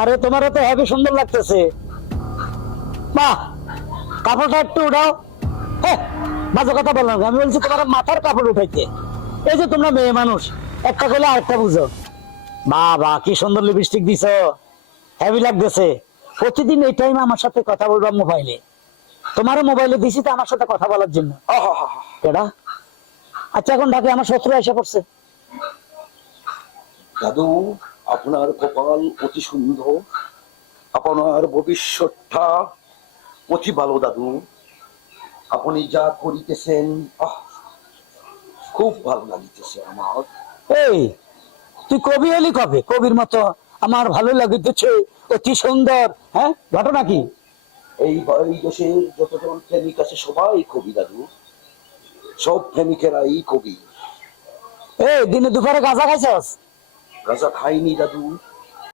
আরে তোমারও তো হেবি সুন্দর লাগতেছে। বাহ, কাপড়টা একটু উঠাও। হ্যাঁ, বাজে কথা বললাম না। আমি বলছি তোমার মাথার কাপড় উঠাইতে। এই যে তোমরা মেয়ে মানুষ, একটা করলে আরেকটা বুঝো। বাবা, কি সুন্দর লিপস্টিক দিছো, হেভি লাগতেছে। প্রতিদিন এই টাইমে আমার সাথে কথা বলবা মোবাইলে। তোমারও মোবাইলে দিছি তো আমার সাথে কথা বলার জন্য। কেডা? আচ্ছা, এখন ঢাকে আমার শত্রু এসে পড়ছে। দাদু, আপনার কপাল অতি সুন্দর, আপনার ভবিষ্যৎটা অতি ভালো দাদু। আপনি যা করিতেছেন, খুব ভালো লাগিতেছে আমার। এই, তুই কবি হলি কবে? কবির মতো আমার ভালো লাগিতেছে, অতি সুন্দর। হ্যাঁ, ঘটনা কি? এই দেশের যতজন প্রেমিক আছে সবাই কবি দাদু, সব প্রেমিকেরাই কবি। এই, দিনে দুপুরে গাঁজা খাইছস? গাঁজা খাইনি দাদু,